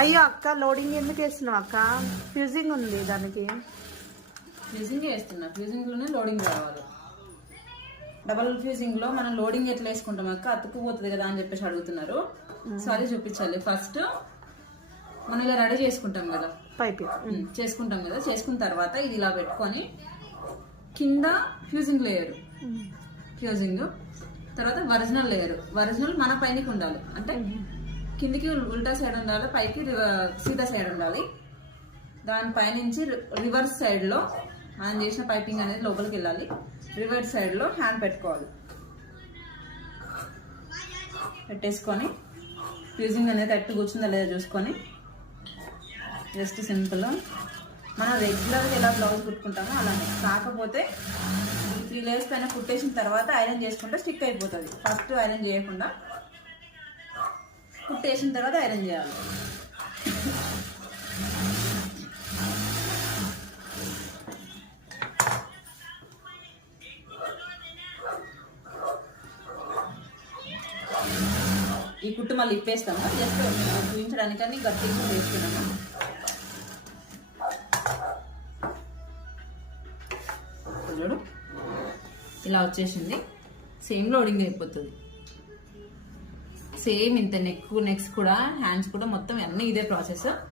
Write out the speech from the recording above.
అయ్యో అక్క లోడింగ్ ఎందుకు వేస్తున్నావు అక్క? ఫ్యూజింగ్ ఉంది దానికి. ఫ్యూజింగ్ వేస్తున్నా. ఫ్యూజింగ్లోనే లోడింగ్ రావాలి డబల్ ఫ్యూజింగ్లో మనం లోడింగ్ ఎట్లా వేసుకుంటాం అక్క? అతుక్కుపోతుంది కదా అని చెప్పేసి అడుగుతున్నారు. సో అది చూపించాలి. ఫస్ట్ మనం ఇలా రెడీ చేసుకుంటాం కదా. పైపింగ్ ఉమ్, చేసుకుంటాం కదా. చేసుకున్న తర్వాత ఇది ఇలా పెట్టుకొని కింద ఫ్యూజింగ్ లేయర్ ఫ్యూజింగ్ తర్వాత ఒరిజినల్ లేయర్ ఒరిజినల్ మన పైనకి ఉండాలి. అంటే కిందికి ఉల్టా సైడ్ ఉండాలి పైకి సీదా సైడ్ ఉండాలి. దానిపైనుంచి రి- రివర్స్ సైడ్లో మనం చేసిన పైపింగ్ అనేది లోపలికి వెళ్ళాలి. రివర్స్ సైడ్లో హ్యాండ్ పెట్టుకోవాలి. పెట్టేసుకొని ఫ్యూజింగ్ అనేది కరెక్ట్ కూర్చుందా లేదా చూసుకొని జస్ట్ సింపుల్ మనం రెగ్యులర్గా ఎలా బ్లౌజ్ కుట్టుకుంటామో అలానే. కాకపోతే త్రీ లేయర్స్ పైన కుట్టేసిన తర్వాత ఐరన్ చేసుకుంటే స్టిక్ అయిపోతుంది. ఫస్ట్ ఐరన్ చేయకుండా కుట్టేసిన తర్వాత ఐరన్ చేయాలి. ఈ కుట్టు మళ్ళీ ఇప్పేస్తాము. జస్ట్ చూపించడానికని గట్టిగా వేసుకున్నాము. చూడు. ఇలా వచ్చేసింది. సేమ్ లోడింగ్ అయిపోతుంది. సేమ్ ఇంత నెక్ నెక్స్ కూడా హ్యాండ్స్ కూడా మొత్తం అన్నీ ఇదే ప్రాసెస్